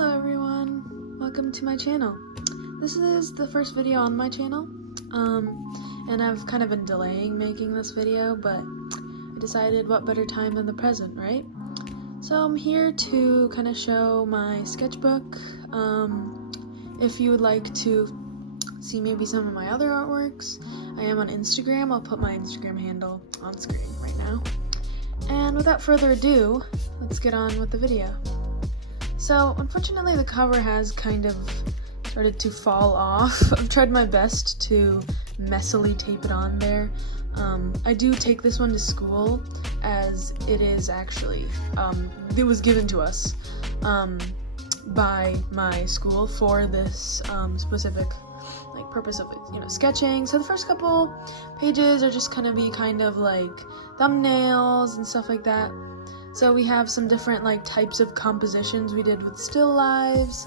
Hello everyone, welcome to my channel. This is the first video on my channel, and I've kind of been delaying making this video, but I decided what better time than the present, right? So I'm here to kind of show my sketchbook. If you would like to see maybe some of my other artworks, I am on Instagram. I'll put my Instagram handle on screen right now. And without further ado, let's get on with the video. So, unfortunately, the cover has kind of started to fall off. I've tried my best to messily tape it on there. I do take this one to school, as it is actually, it was given to us by my school for this specific purpose of sketching. So the first couple pages are just gonna be kind of like thumbnails and stuff like that. So we have some different types of compositions we did with still lives,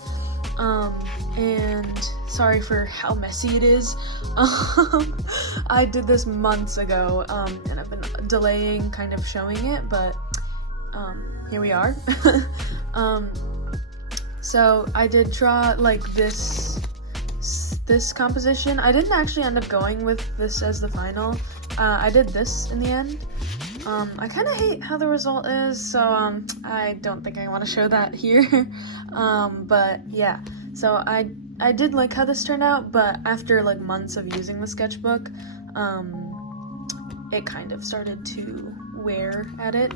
and sorry for how messy it is. I did this months ago, and I've been delaying kind of showing it, but here we are. So I did draw this composition. I didn't actually end up going with this as the final. I did this in the end. I kind of hate how the result is, so I don't think I want to show that here. But yeah, so I did like how this turned out, but after months of using the sketchbook, it kind of started to wear at it.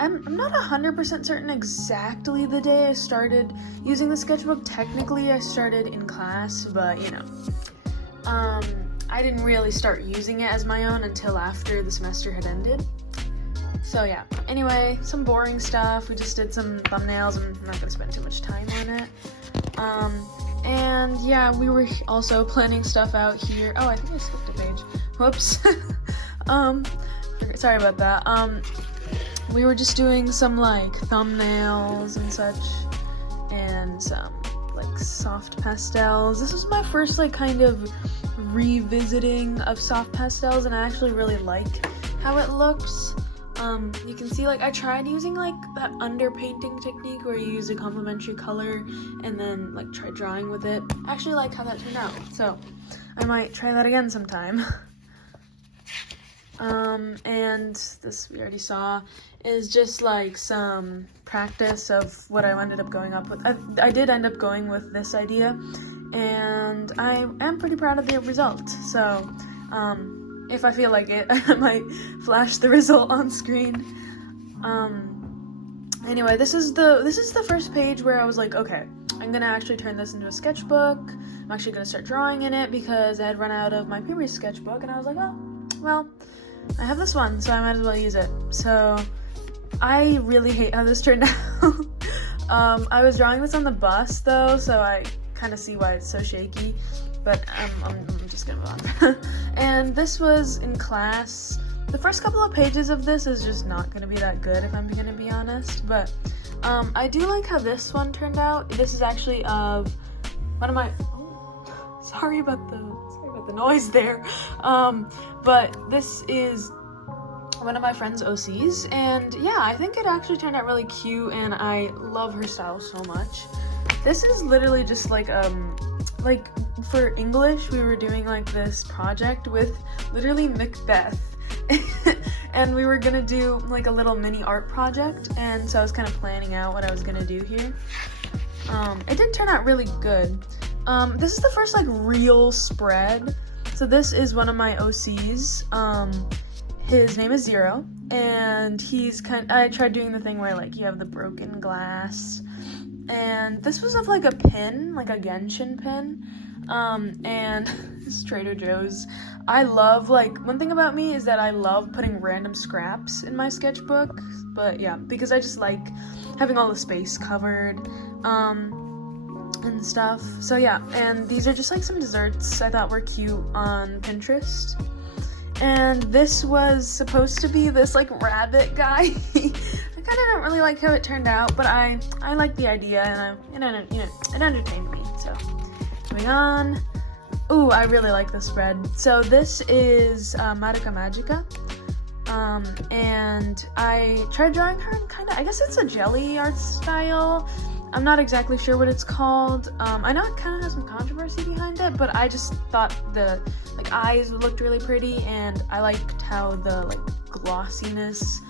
I'm not 100% certain exactly the day I started using the sketchbook. Technically I started in class, but I didn't really start using it as my own until after the semester had ended. So yeah, anyway, some boring stuff. We just did some thumbnails. I'm not gonna spend too much time on it. And yeah, we were also planning stuff out here. Oh, I think I skipped a page. Whoops. Sorry about that. We were just doing some thumbnails and such, and some soft pastels. This was my first kind of revisiting of soft pastels, and I actually really like how it looks. You can see I tried using that underpainting technique where you use a complementary color and then try drawing with it. I actually like how that turned out, so I might try that again sometime. And this we already saw is just some practice of what I ended up going up with. I did end up going with this idea, and I am pretty proud of the result. So if I feel like it, I might flash the result on screen. Anyway, this is the first page where I was like, okay, I'm gonna actually turn this into a sketchbook. I'm actually gonna start drawing in it because I had run out of my previous sketchbook, and I was like, oh, well, I have this one, so I might as well use it. So I really hate how this turned out. I was drawing this on the bus though, so I kind of see why it's so shaky, but I'm just gonna move on. And this was in class. The first couple of pages of this is just not gonna be that good, if I'm gonna be honest, but I do like how this one turned out. This is actually of one of my, sorry about the noise there, but this is one of my friend's OCs, and yeah, I think it actually turned out really cute, and I love her style so much. This is literally just for English, we were doing this project with literally Macbeth, and we were gonna do a little mini art project, and so I was kind of planning out what I was gonna do here. It did turn out really good. This is the first real spread. So this is one of my OCs. His name is Zero, and I tried doing the thing where you have the broken glass, and this was of a pin, a Genshin pin, and it's Trader Joe's. I love, one thing about me is that I love putting random scraps in my sketchbook, but yeah, because I just like having all the space covered, and stuff. So yeah, and these are just some desserts I thought were cute on Pinterest. And this was supposed to be this rabbit guy. I kind of don't really like how it turned out, but I like the idea, and it entertained me. So moving on. Ooh, I really like this spread. So this is Madoka Magica. And I tried drawing her in I guess it's a jelly art style. I'm not exactly sure what it's called. I know it kind of has some controversy behind it, but I just thought the like eyes looked really pretty, and I liked how the like glossiness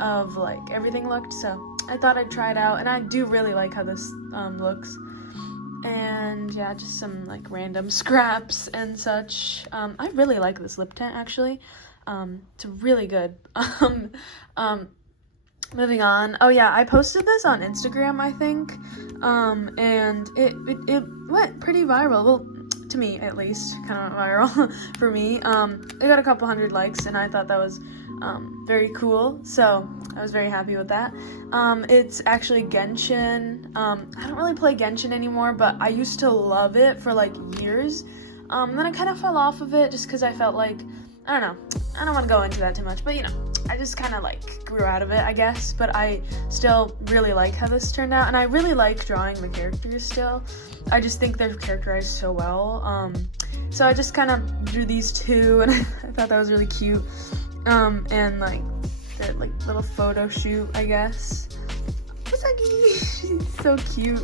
of like everything looked, so I thought I'd try it out, and I do really like how this looks. And yeah, just some like random scraps and such. I really like this lip tint actually. It's really good. Moving on. Oh yeah, I posted this on Instagram, I think, and it went pretty viral. Well, to me at least, kind of viral for me. It got a couple hundred likes, and I thought that was very cool. So I was very happy with that. It's actually Genshin. I don't really play Genshin anymore, but I used to love it for like years. Then I kind of fell off of it just because I felt like, I don't know, I don't want to go into that too much, but you know, I just kind of like grew out of it, I guess, but I still really like how this turned out, and I really like drawing the characters still. I just think they're characterized so well. So I just kind of drew these two, and I thought that was really cute. And like the like little photo shoot, I guess. She's so cute.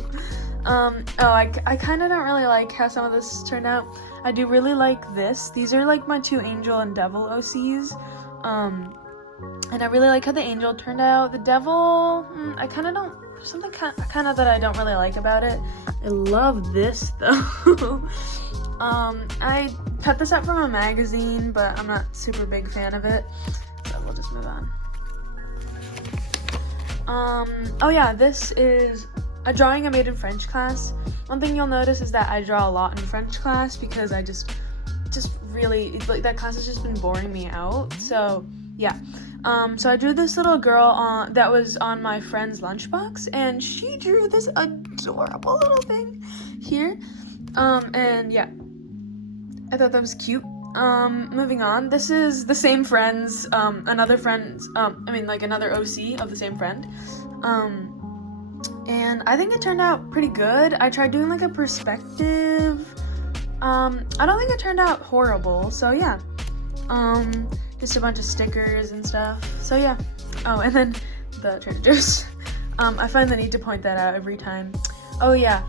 I kind of don't really like how some of this turned out. I do really like this. These are like my two angel and devil OCs. And I really like how the angel turned out. The devil, I kind of don't, there's something kind of that I don't really like about it. I love this though. I cut this out from a magazine, but I'm not super big fan of it, so we'll just move on. Oh yeah, this is a drawing I made in French class. One thing you'll notice is that I draw a lot in French class because I just really, like, that class has just been boring me out, so yeah. So I drew this little girl that was on my friend's lunchbox, and she drew this adorable little thing here. And yeah, I thought that was cute. Moving on, this is the same friend's, another friend's, another OC of the same friend. And I think it turned out pretty good. I tried doing like a perspective. I don't think it turned out horrible, so yeah. Just a bunch of stickers and stuff, so yeah. Oh, and then the Trader Joe's. I find the need to point that out every time. Oh yeah,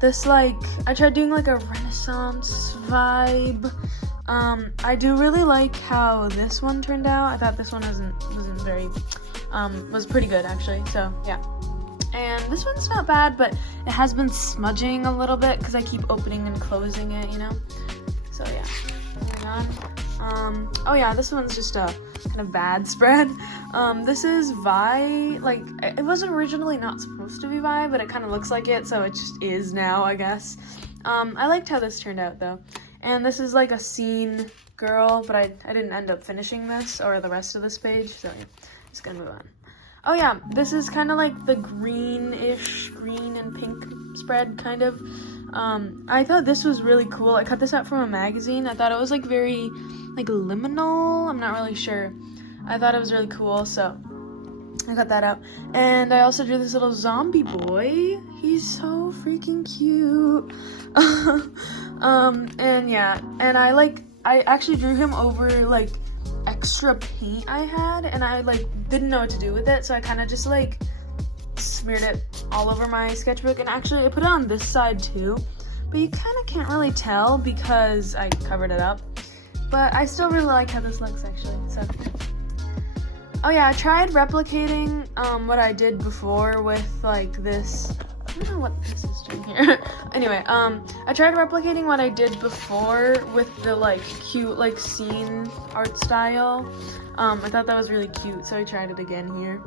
this, like, I tried doing like a Renaissance vibe. I do really like how this one turned out. I thought this one wasn't very, was pretty good actually, so yeah. And this one's not bad, but it has been smudging a little bit because I keep opening and closing it, you know? So yeah, moving on. Oh yeah, this one's just a kind of bad spread. This is Vi, like, it wasn't originally not supposed to be Vi, but it kind of looks like it, so it just is now, I guess. I liked how this turned out though. And this is like a scene girl, but I didn't end up finishing this or the rest of this page, so yeah, just gonna move on. Oh yeah, this is kind of like the greenish, green and pink spread, kind of. I thought this was really cool. I cut this out from a magazine. I thought it was like very, like, liminal. I'm not really sure. I thought it was really cool, so I got that out. And I also drew this little zombie boy. He's so freaking cute. And yeah, and I actually drew him over, like, extra paint I had, and I, like, didn't know what to do with it, so I kind of just, like, smeared it all over my sketchbook. And actually I put it on this side too, but you kind of can't really tell because I covered it up, but I still really like how this looks actually. So oh yeah, I tried replicating what I did before with, like, this. I don't know what this is doing here. Anyway, I tried replicating what I did before with the, like, cute, like, scene art style. I thought that was really cute, so I tried it again here.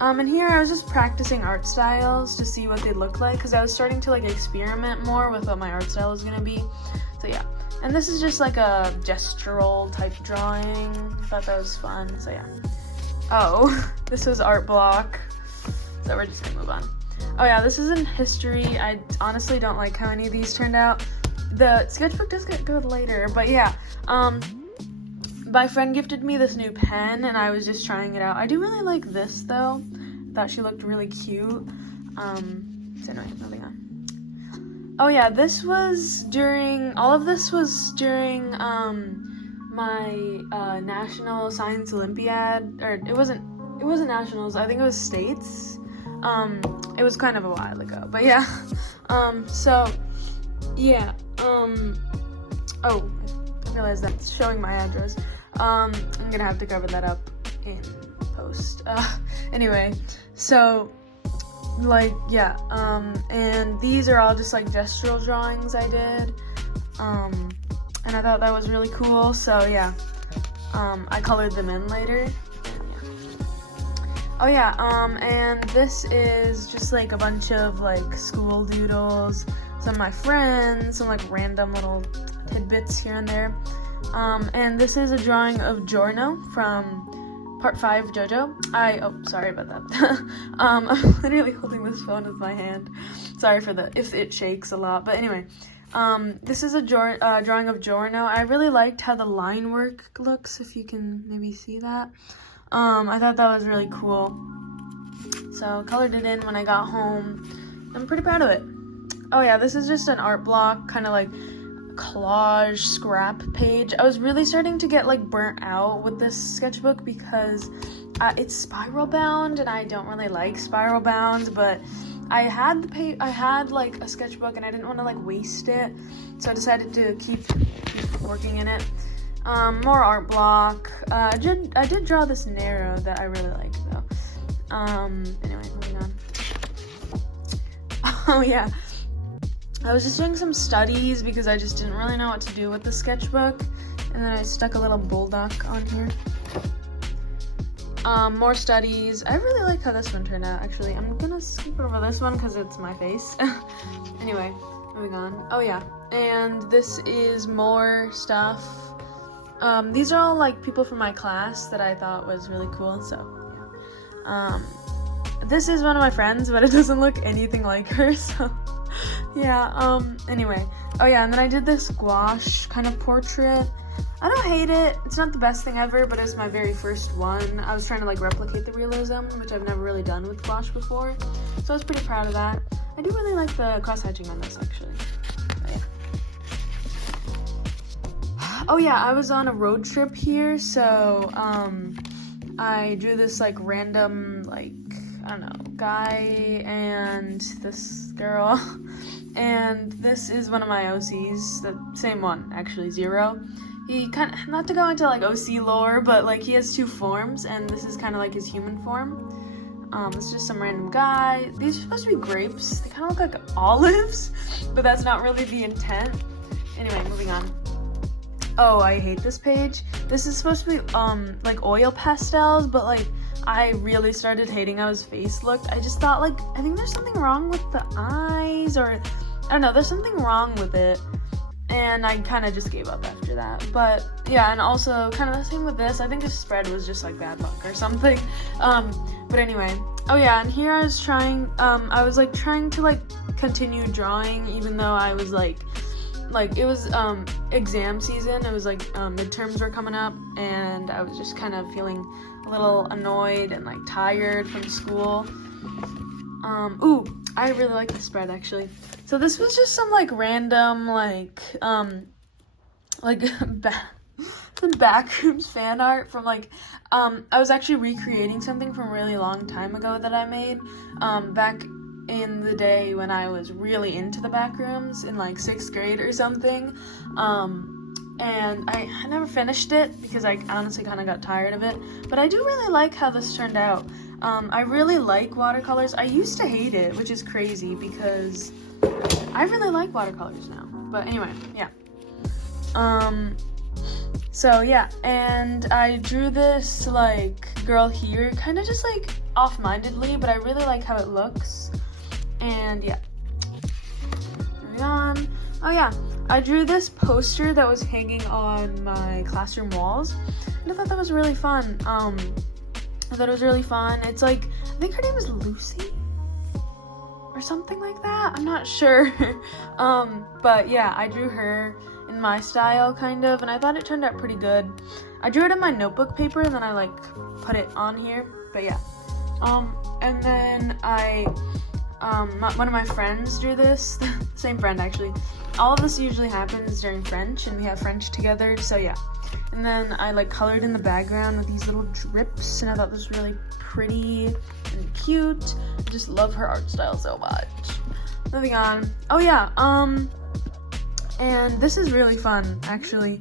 And here I was just practicing art styles to see what they look like, because I was starting to, like, experiment more with what my art style was gonna be. So yeah, and this is just like a gestural type drawing. I thought that was fun, so yeah. Oh, this was art block, so we're just gonna move on. Oh yeah, this is in history. I honestly don't like how any of these turned out. The sketchbook does get good later, but yeah. My friend gifted me this new pen, and I was just trying it out. I do really like this though. I thought she looked really cute. So anyway, moving on. Oh yeah, this was during, all of this was during my National Science Olympiad, or it wasn't nationals, I think it was states. it was kind of a while ago, but yeah. So yeah, oh, I realized that it's showing my address. I'm gonna have to cover that up in post. Anyway, so like, yeah, and these are all just like gestural drawings I did, and I thought that was really cool, so yeah, I colored them in later. Oh yeah, and this is just like a bunch of like school doodles, some of my friends, some like random little tidbits here and there. And this is a drawing of Giorno from Part 5 JoJo. Oh, sorry about that. I'm literally holding this phone with my hand. Sorry for if it shakes a lot, but anyway. This is a drawing of Giorno. I really liked how the line work looks, if you can maybe see that. I thought that was really cool. So colored it in when I got home. I'm pretty proud of it. Oh yeah, this is just an art block, kind of like collage scrap page. I was really starting to get like burnt out with this sketchbook because it's spiral bound, and I don't really like spiral bound, but I had like a sketchbook and I didn't want to like waste it, so I decided to keep working in it. More art block. I did draw this narrow that I really like though. Anyway, moving on. Oh yeah, I was just doing some studies because I just didn't really know what to do with the sketchbook, and then I stuck a little bulldog on here. More studies. I really like how this one turned out, actually. I'm gonna skip over this one because it's my face. Anyway, moving on. Oh yeah, and this is more stuff. These are all like people from my class that I thought was really cool, so yeah. This is one of my friends, but it doesn't look anything like her, so yeah. Anyway, oh yeah, and then I did this gouache kind of portrait. I don't hate it. It's not the best thing ever, but it's my very first one. I was trying to like replicate the realism, which I've never really done with gouache before, so I was pretty proud of that. I do really like the cross-hatching on this, actually. But yeah. Oh yeah, I was on a road trip here, so I drew this like random, like, I don't know, guy and this girl, and this is one of my OCs, the same one actually, Zero. He kind of, not to go into like OC lore, but like he has two forms, and this is kind of like his human form. It's just some random guy. These are supposed to be grapes. They kind of look like olives, but that's not really the intent. Anyway, moving on. Oh, I hate this page. This is supposed to be like oil pastels, but like I really started hating how his face looked. I just thought like, I think there's something wrong with the eyes, or I don't know, there's something wrong with it. And I kind of just gave up after that. But yeah, and also kind of the same with this. I think his spread was just like bad luck or something. But anyway, oh yeah, and here I was trying to like continue drawing, even though I was like it was exam season. It was like midterms were coming up, and I was just kind of feeling a little annoyed and like tired from some I really like this spread, actually. So this was just some like random some backrooms fan art from like I was actually recreating something from a really long time ago that I made back in the day when I was really into the backrooms in like 6th grade or something. And I never finished it because I honestly kind of got tired of it, but I do really like how this turned out. I really like watercolors. I used to hate it, which is crazy because I really like watercolors now. But anyway, yeah. So yeah, and I drew this like girl here, kind of just like off-mindedly, but I really like how it looks. And yeah. Moving on. Oh yeah, I drew this poster that was hanging on my classroom walls, and I thought that was really fun. I thought it was really fun. It's like, I think her name is Lucy or something like that. I'm not sure. But yeah, I drew her in my style kind of, and I thought it turned out pretty good. I drew it in my notebook paper and then I like put it on here, but yeah. And then one of my friends drew this, same friend actually. all of this usually happens during French, and we have French together, so yeah. And then I like colored in the background with these little drips, and I thought this was really pretty and cute. I just love her art style so much. Moving on. Oh yeah, and this is really fun, actually.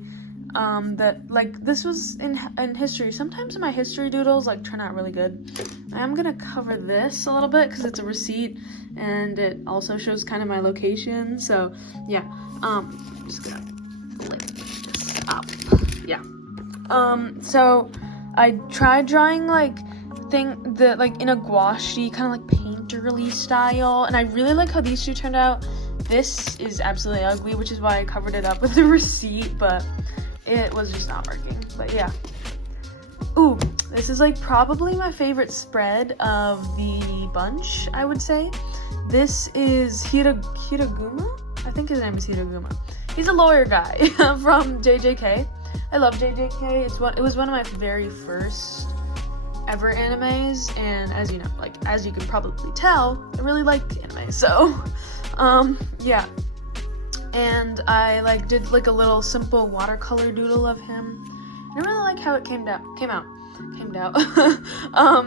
That like this was in history. Sometimes my history doodles like turn out really good. I'm gonna cover this a little bit because it's a receipt and it also shows kind of my location. So yeah, I'm just gonna lift this up. Yeah. So I tried drawing like in a gouache kind of like painterly style, and I really like how these two turned out. This is absolutely ugly, which is why I covered it up with the receipt, but it was just not working. But yeah. Ooh, this is like probably my favorite spread of the bunch, I would say. This is Hiraguma? I think his name is Hiraguma. He's a lawyer guy from JJK. I love JJK. It was one of my very first ever animes, and as you know, like as you can probably tell, I really like anime. So, yeah. And I like did like a little simple watercolor doodle of him. I really like how it came out.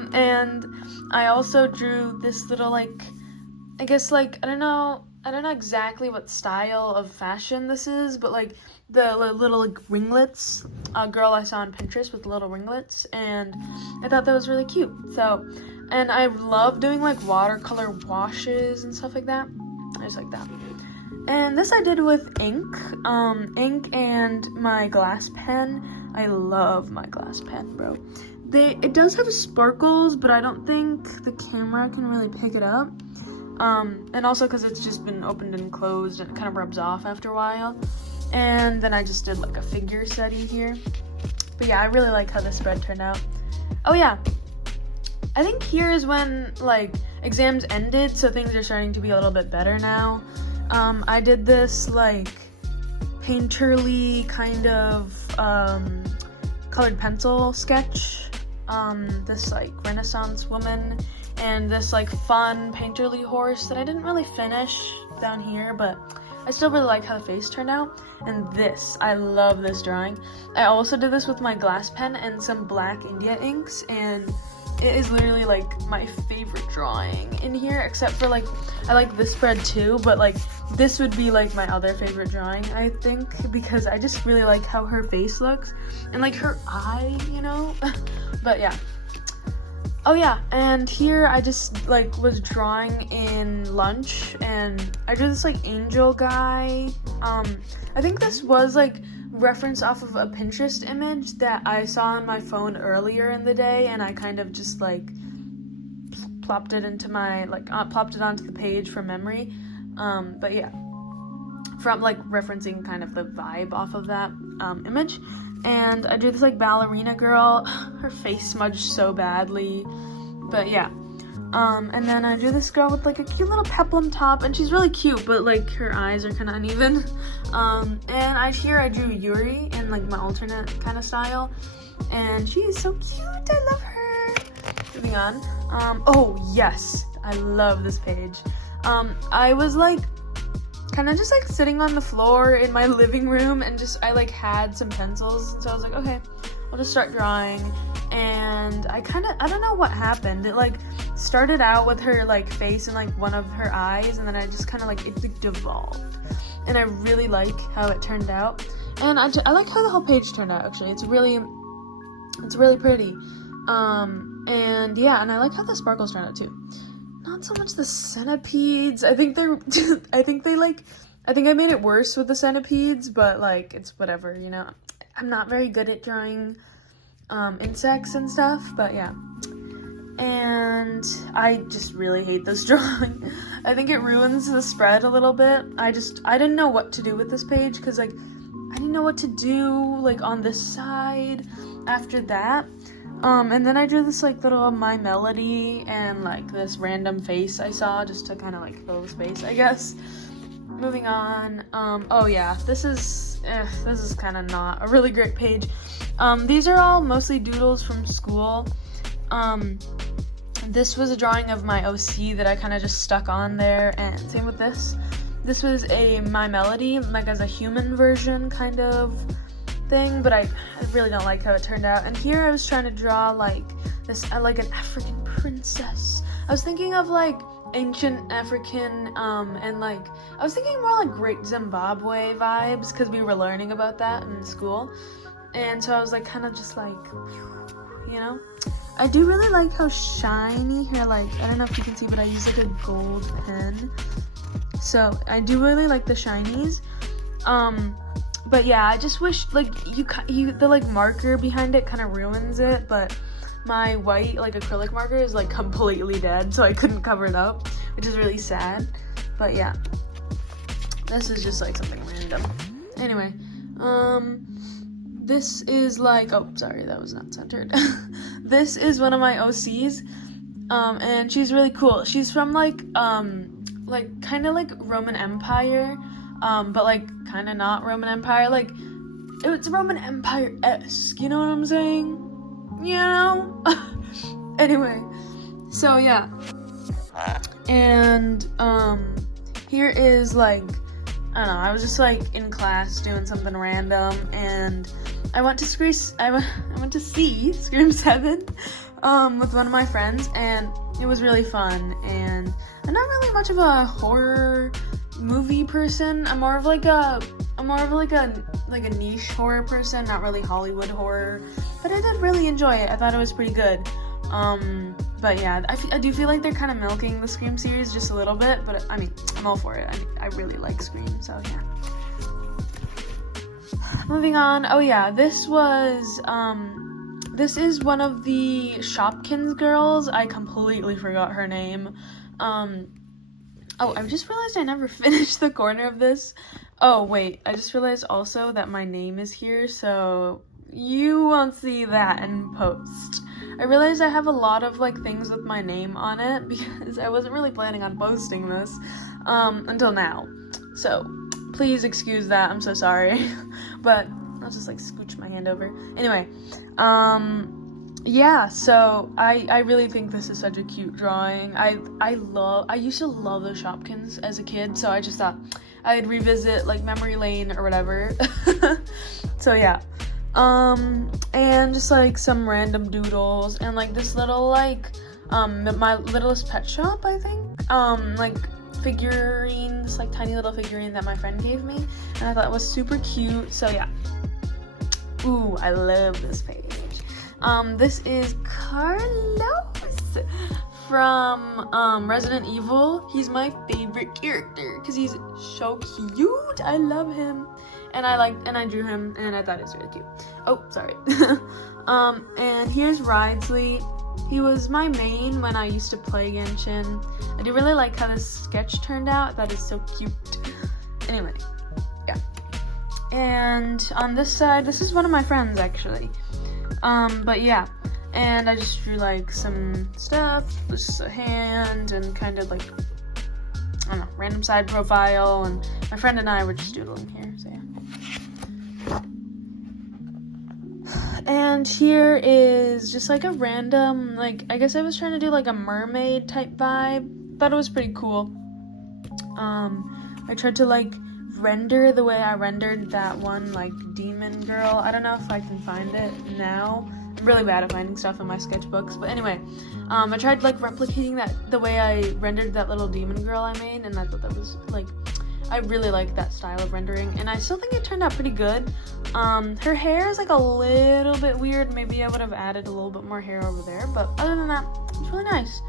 And I also drew this little like, I guess like I don't know exactly what style of fashion this is, but like the little like ringlets. A girl I saw on Pinterest with little ringlets, and I thought that was really cute. So, and I love doing like watercolor washes and stuff like that. I just like that. And this I did with ink and my glass pen. I love my glass pen, bro. It does have sparkles, but I don't think the camera can really pick it up. And also because it's just been opened and closed and it kind of rubs off after a while. And then I just did like a figure study here. But yeah, I really like how this spread turned out. Oh yeah, I think here is when like exams ended, so things are starting to be a little bit better now. I did this like painterly kind of colored pencil sketch. This like Renaissance woman and this like fun painterly horse that I didn't really finish down here, but I still really like how the face turned out. And this, I love this drawing. I also did this with my glass pen and some black India inks, and it is literally like my favorite drawing in here, except for like, I like this spread too, but like this would be like my other favorite drawing, I think, because I just really like how her face looks and like her eye, you know? But yeah. Oh yeah, and here I just like was drawing in lunch, and I drew this like angel guy. I think this was like reference off of a Pinterest image that I saw on my phone earlier in the day, and I kind of just like plopped it into my plopped it onto the page from memory. But yeah, from like referencing kind of the vibe off of that image. And I drew this like ballerina girl. Her face smudged so badly, but yeah. And then I drew this girl with like a cute little peplum top, and she's really cute, but like her eyes are kind of uneven. And I drew Yuri in like my alternate kind of style, and she is so cute. I love her. Moving on. Oh yes, I love this page. I was like kind of just like sitting on the floor in my living room, and just I like had some pencils, and so I was like, okay, I'll just start drawing. And I don't know what happened. It like started out with her like face and like one of her eyes, and then I just kind of like it like, devolved, and I really like how it turned out. And I like how the whole page turned out. Actually, it's really pretty. And yeah, and I like how the sparkles turned out too. Not so much the centipedes. I think I made it worse with the centipedes, but like it's whatever, you know. I'm not very good at drawing insects and stuff, but yeah. And I just really hate this drawing. I think it ruins the spread a little bit. I didn't know what to do with this page, because like I didn't know what to do like on this side after that. And then I drew this like little My Melody and like this random face I saw just to kind of like fill the space, I guess. Moving on. Oh yeah, this is kind of not a really great page. These are all mostly doodles from school. This was a drawing of my OC that I kind of just stuck on there, and same with this. this was a My Melody, like as a human version kind of thing, but I really don't like how it turned out. And here I was trying to draw like this, like an African princess. I was thinking of like ancient African, and like I was thinking more like Great Zimbabwe vibes, because we were learning about that in school. And so I was like kind of just like, you know. I do really like how shiny here, like, I don't know if you can see, but I use like a gold pen. So I do really like the shinies. But yeah, I just wish like the like marker behind it kind of ruins it, but my white like acrylic marker is like completely dead, so I couldn't cover it up, which is really sad. But yeah, this is just like something random. Anyway, this is like, oh sorry, that was not centered. This is one of my OCs, and she's really cool. She's from like kind of like Roman Empire, but like kind of not Roman Empire. Like it's Roman Empire-esque, you know what I'm saying? You know? Anyway, so yeah. And here is like, I don't know, I was just like in class doing something random, and I went to see Scream 7 with one of my friends, and it was really fun. And I'm not really much of a horror movie person. I'm more of like a niche horror person, not really Hollywood horror. But I did really enjoy it. I thought it was pretty good. But yeah, I do feel like they're kind of milking the Scream series just a little bit, but I mean, I'm all for it. I really like Scream, so yeah. Moving on. Oh yeah, this is one of the Shopkins girls. I completely forgot her name. Oh, I just realized I never finished the corner of this. Oh wait, I just realized also that my name is here, so you won't see that in post. I realized I have a lot of like things with my name on it because I wasn't really planning on posting this until now. So please excuse that, I'm so sorry. But I'll just like scooch my hand over. Anyway, yeah, so I really think this is such a cute drawing. I used to love the Shopkins as a kid, so I just thought I'd revisit like memory lane or whatever. So yeah. And just like some random doodles, and like this little like My Littlest Pet Shop, I think, like figurine, this like tiny little figurine that my friend gave me, and I thought it was super cute. So yeah. Ooh, I love this page. This is Carlos from Resident Evil. He's my favorite character because he's so cute. I love him. And I drew him, and I thought it was really cute. Oh, sorry. And here's Ridesley. He was my main when I used to play Genshin. I do really like how this sketch turned out. That is so cute. Anyway, yeah. And on this side, this is one of my friends, actually. But yeah. And I just drew, like, some stuff. Just a hand and kind of, like, I don't know, random side profile. And my friend and I were just doodling here, so yeah. And here is just like a random, like, I guess I was trying to do like a mermaid type vibe. Thought it was pretty cool. I tried to like render the way I rendered that one like demon girl. I don't know if I can find it now. I'm really bad at finding stuff in my sketchbooks. But anyway, I tried like replicating that the way I rendered that little demon girl I made, and I thought that was like, I really like that style of rendering, and I still think it turned out pretty good. Her hair is like a little bit weird. Maybe I would have added a little bit more hair over there, but other than that, it's really nice.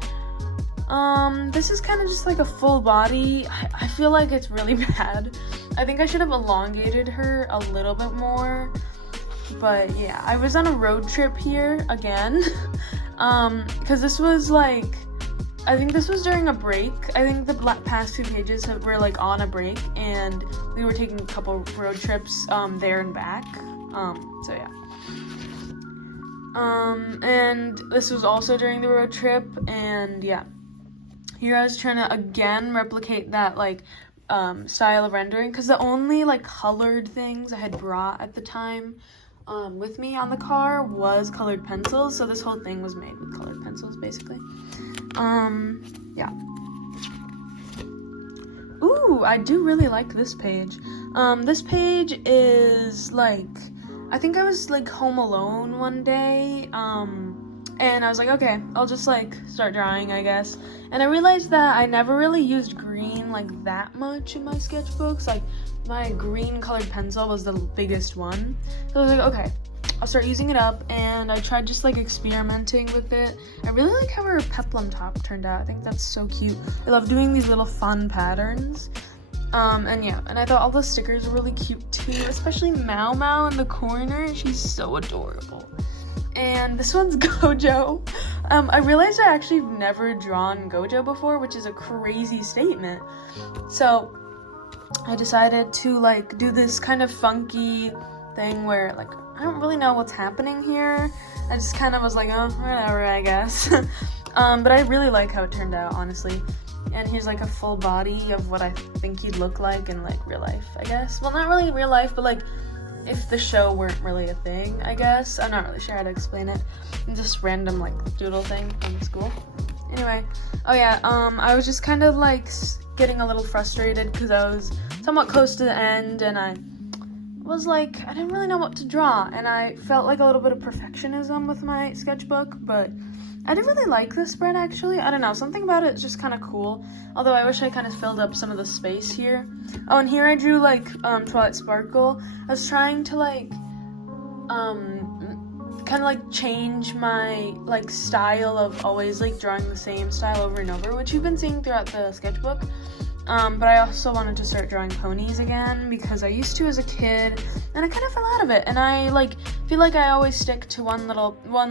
This is kind of just like a full body. I feel like it's really bad. I think I should have elongated her a little bit more, but yeah. I was on a road trip here again, because this was like, I think this was during a break. I think the past 2 pages were like on a break, and we were taking a couple road trips there and back. So yeah. And this was also during the road trip, and yeah. Here I was trying to again replicate that like style of rendering, because the only like colored things I had brought at the time with me on the car was colored pencils, so this whole thing was made with colored pencils basically. Yeah. Ooh, Ooh, I do really like this page. This page is like, I think I was like home alone one day, and I was like, okay, I'll just like start drawing, I guess. And I realized that I never really used green like that much in my sketchbooks. Like my green colored pencil was the biggest one. So I was like, okay, I'll start using it up, and I tried just like experimenting with it. I really like how her peplum top turned out. I think that's so cute. I love doing these little fun patterns. And yeah, and I thought all the stickers were really cute too, especially Mau Mau in the corner. She's so adorable. And this one's Gojo. I realized I actually never drawn Gojo before, which is a crazy statement. So I decided to like do this kind of funky thing where like I don't really know what's happening here. I just kind of was like, oh, whatever, I guess. But I really like how it turned out, honestly. And here's like a full body of what I think he'd look like in like real life, I guess. Well, not really real life, but like if the show weren't really a thing, I guess. I'm not really sure how to explain it. Just random like doodle thing from school. Anyway, oh yeah, I was just kind of like getting a little frustrated because I was somewhat close to the end, and I was like, I didn't really know what to draw, and I felt like a little bit of perfectionism with my sketchbook, but I didn't really like this spread, actually. I don't know, something about it is just kind of cool, although I wish I kind of filled up some of the space here. Oh, and here I drew, like, Twilight Sparkle. I was trying to, like, kind of, like, change my, like, style of always, like, drawing the same style over and over, which you've been seeing throughout the sketchbook. But I also wanted to start drawing ponies again, because I used to as a kid, and I kind of fell out of it, and I, like, feel like I always stick to one,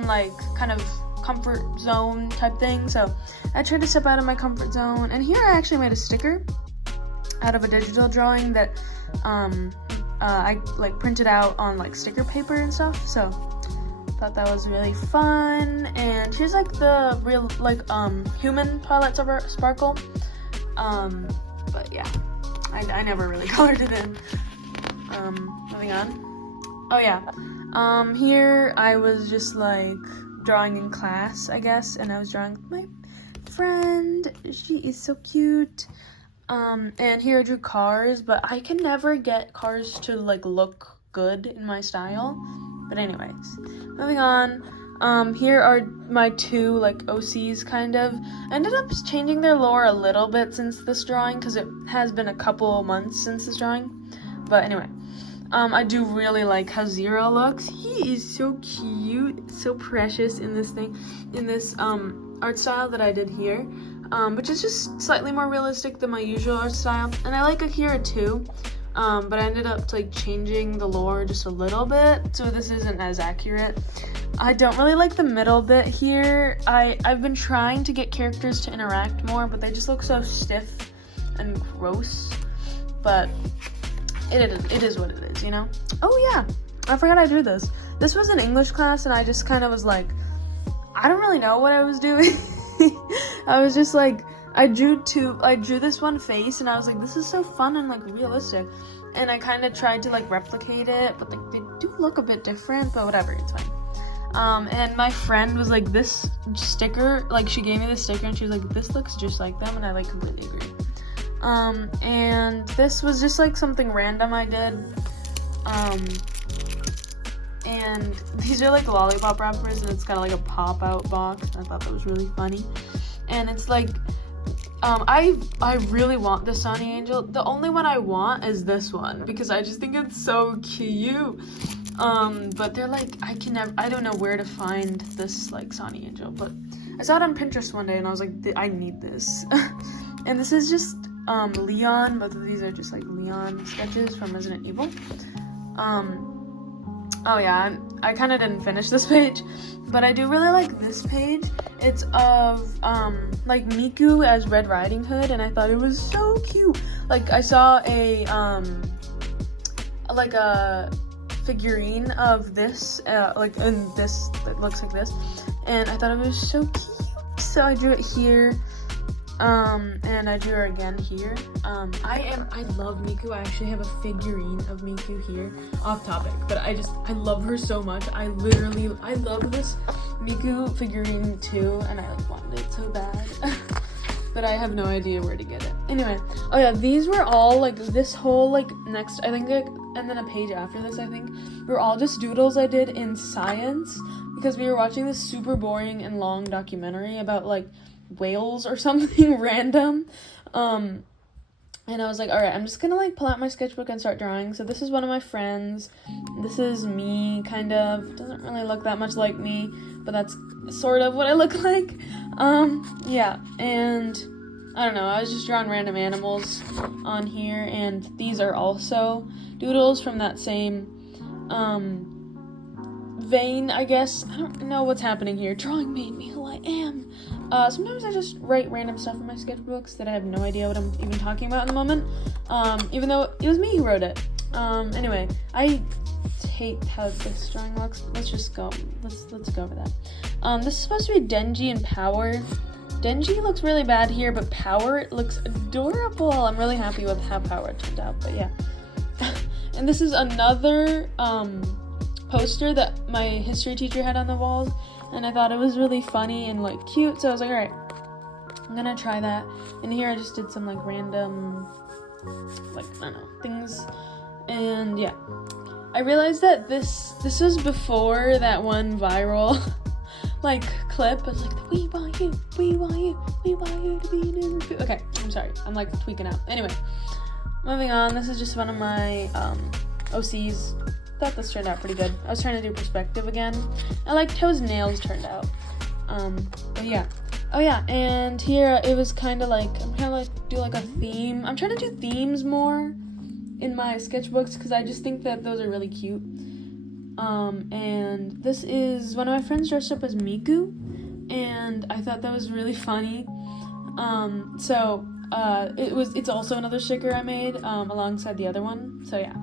like, kind of comfort zone type thing, so I tried to step out of my comfort zone, and here I actually made a sticker out of a digital drawing that, I, like, printed out on, like, sticker paper and stuff, so thought that was really fun. And here's, like, the real, like, human Twilight Sparkle, but yeah, I never really colored it in. Moving on. Oh yeah, here I was just like drawing in class, I guess, and I was drawing with my friend. She is so cute. And here I drew cars, but I can never get cars to like look good in my style. But anyways, moving on. Here are my two like OCs kind of. I ended up changing their lore a little bit since this drawing because it has been a couple months since this drawing. But anyway, I do really like how Zero looks. He is so cute, so precious in this thing, in this art style that I did here, which is just slightly more realistic than my usual art style. And I like Akira too. But I ended up like changing the lore just a little bit, so this isn't as accurate. I don't really like the middle bit here. I've been trying to get characters to interact more, but they just look so stiff and gross. But it is what it is, you know? Oh yeah, I forgot I drew this. This was an English class, and I just kind of was like, I don't really know what I was doing. I was just like, I drew this one face, and I was like, this is so fun and like realistic, and I kind of tried to like replicate it, but like they do look a bit different, but whatever, it's fine. And my friend was like, this sticker, like she gave me this sticker, and she was like, this looks just like them, and I like completely agree. And this was just like something random I did, and these are like lollipop wrappers, and it's kind of like a pop-out box. I thought that was really funny, and it's like, I really want the Sonny Angel. The only one I want is this one, because I just think it's so cute. But they're like, I don't know where to find this like Sonny Angel, but I saw it on Pinterest one day, and I was like, I need this. And this is just, Leon. Both of these are just like Leon sketches from Resident Evil. Oh yeah, I kind of didn't finish this page, but I do really like this page. It's of, like, Miku as Red Riding Hood, and I thought it was so cute. Like, I saw a, like a figurine of this, like, in this, that looks like this, and I thought it was so cute, so I drew it here. And I drew her again here. I love Miku. I actually have a figurine of Miku here. Off topic, but I love her so much. I love this Miku figurine too, and I like wanted it so bad. but I have no idea where to get it. Anyway, oh yeah, these were all, like, this whole, like, next, I think, like, and then a page after this, I think, were all just doodles I did in science, because we were watching this super boring and long documentary about, like, whales or something random, and I was like, alright, I'm just gonna, like, pull out my sketchbook and start drawing. So this is one of my friends. This is me, kind of. Doesn't really look that much like me, but that's sort of what I look like. Yeah, and I don't know, I was just drawing random animals on here, and these are also doodles from that same, vein, I guess. I don't know what's happening here. Drawing made me who I am. Sometimes I just write random stuff in my sketchbooks that I have no idea what I'm even talking about in the moment, even though it was me who wrote it. Anyway, I hate how this drawing looks. Let's just go. Let's go over that. This is supposed to be Denji and Power. Denji looks really bad here, but Power looks adorable. I'm really happy with how Power turned out, but yeah. And this is another, poster that my history teacher had on the walls, and I thought it was really funny and, like, cute, so I was like, alright, I'm gonna try that. And here I just did some, like, random, like, I don't know, things, and yeah. I realized that this was before that one viral, like, clip. It's like, we want you to be new recruit. Okay, I'm sorry, I'm, like, tweaking out. Anyway, moving on, this is just one of my, OCs. Thought this turned out pretty good. I was trying to do perspective again. I liked how his nails turned out. But yeah. Oh yeah, and here it was kind of like, I'm trying to like do like a theme. I'm trying to do themes more in my sketchbooks because I just think that those are really cute. And this is one of my friends dressed up as Miku, and I thought that was really funny. It's also another sticker I made alongside the other one. So yeah.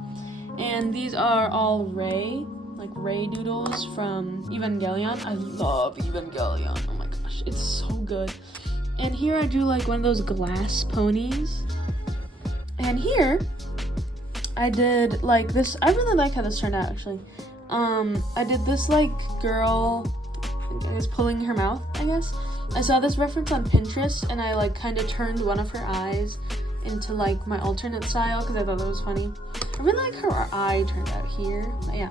And these are all Ray doodles from Evangelion. I love Evangelion. Oh my gosh, it's so good. And here I drew like one of those glass ponies. And here I did like this. I really like how this turned out actually. I did this like girl, I guess, pulling her mouth, I guess. I saw this reference on Pinterest and I like kind of turned one of her eyes into like my alternate style because I thought that was funny. I really like how her eye turned out here, but yeah.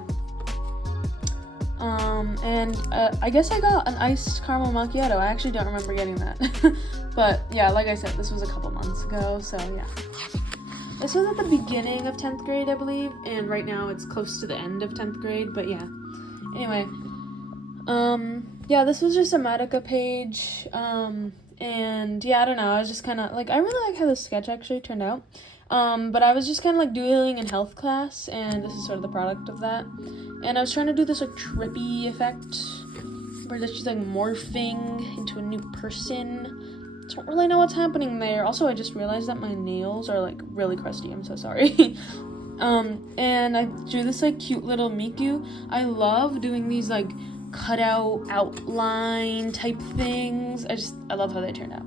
I guess I got an iced caramel macchiato. I actually don't remember getting that. But yeah, like I said, this was a couple months ago, so yeah. This was at the beginning of 10th grade, I believe, and right now it's close to the end of 10th grade, but yeah. Anyway, yeah, this was just a Madoka page, and yeah, I don't know, I was just kind of, like, I really like how this sketch actually turned out. But I was just kind of like doodling in health class, and this is sort of the product of that. And I was trying to do this like trippy effect where she's like morphing into a new person. Don't really know what's happening there. Also, I just realized that my nails are like really crusty. I'm so sorry. And I drew this like cute little Miku. I love doing these like cutout outline type things. I love how they turned out.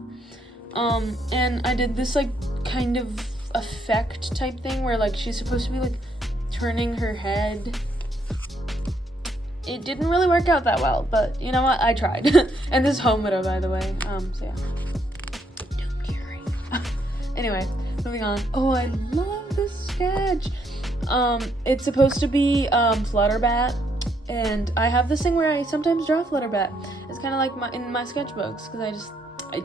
And I did this like kind of effect type thing where like she's supposed to be like turning her head. It didn't really work out that well, but you know what, I tried. And this is Homodo, by the way, so yeah, don't worry. Anyway, moving on. Oh, I love this sketch. It's supposed to be Flutterbat, and I have this thing where I sometimes draw Flutterbat. It's kind of like in my sketchbooks because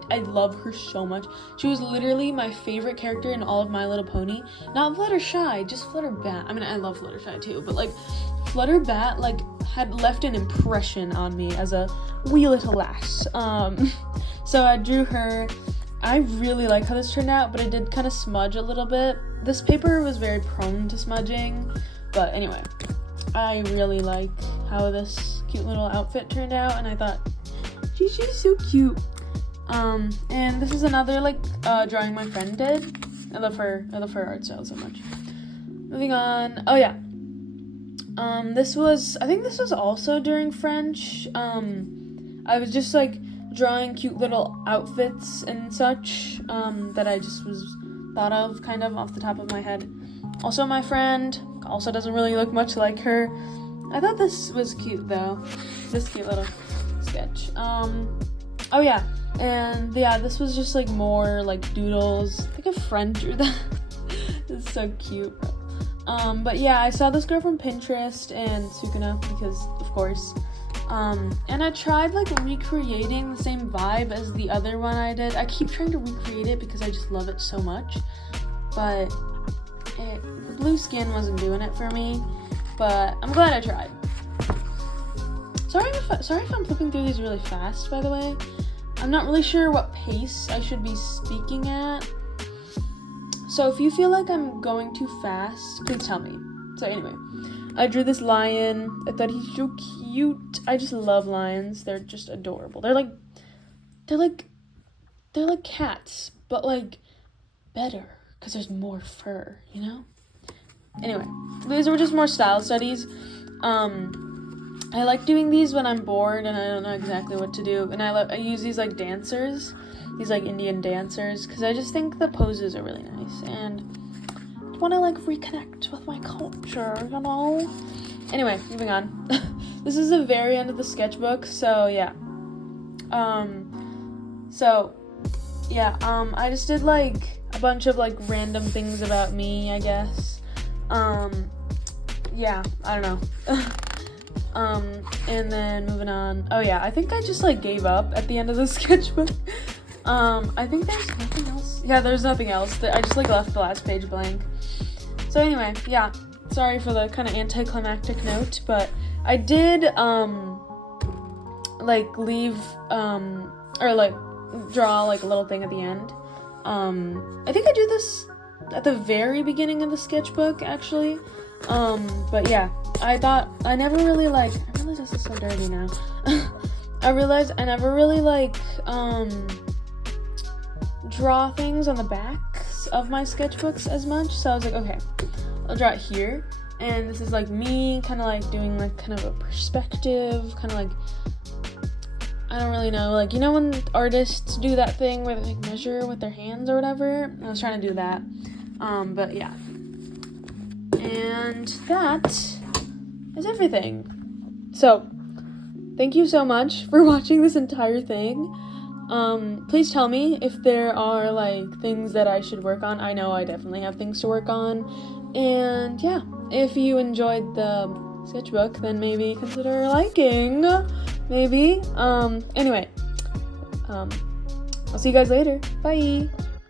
I love her so much. She was literally my favorite character in all of My Little Pony. Not Fluttershy, just Flutterbat. I mean, I love Fluttershy too, but like Flutterbat like had left an impression on me as a wee little lass. So I drew her. I really like how this turned out, but it did kind of smudge a little bit. This paper was very prone to smudging, but anyway, I really like how this cute little outfit turned out, and I thought she's so cute. And this is another like drawing my friend did. I love her art style so much. Moving on. Oh yeah. I think this was also during French. I was just like drawing cute little outfits and such that I just was thought of kind of off the top of my head. Also, my friend also doesn't really look much like her. I thought this was cute though. This cute little sketch. Oh yeah. And yeah, this was just like more like doodles. I think a friend drew that. It's so cute. But yeah, I saw this girl from Pinterest and Sukuna because of course. And I tried like recreating the same vibe as the other one I did. I keep trying to recreate it because I just love it so much. But the blue skin wasn't doing it for me. But I'm glad I tried. Sorry if I'm flipping through these really fast, by the way. I'm not really sure what pace I should be speaking at. So if you feel like I'm going too fast, please tell me. So anyway, I drew this lion. I thought he's so cute. I just love lions. They're just adorable. They're like cats, but like better because there's more fur, you know? Anyway, these were just more style studies. I like doing these when I'm bored and I don't know exactly what to do. And I use these like dancers, these like Indian dancers, because I just think the poses are really nice. And I want to like reconnect with my culture, you know? Anyway, moving on. This is the very end of the sketchbook, so yeah. I just did like a bunch of like random things about me, I guess. Yeah, I don't know. And then moving on. Oh yeah, I think I just like gave up at the end of the sketchbook. I think there's nothing else. Yeah, there's nothing else. I just like left the last page blank. So anyway, yeah, sorry for the kind of anticlimactic note, but I did like leave or like draw like a little thing at the end. I think I do this at the very beginning of the sketchbook actually. But yeah, I realized this is so dirty now. I realized I never really like draw things on the backs of my sketchbooks as much, so I was like, okay, I'll draw it here. And this is like me kind of like doing like kind of a perspective, kind of like, I don't really know, like, you know when artists do that thing where they like measure with their hands or whatever? I was trying to do that. But yeah. And that is everything. So, thank you so much for watching this entire thing. Please tell me if there are like things that I should work on. I know I definitely have things to work on. And yeah, if you enjoyed the sketchbook, then maybe consider liking. Maybe. Anyway, I'll see you guys later. Bye.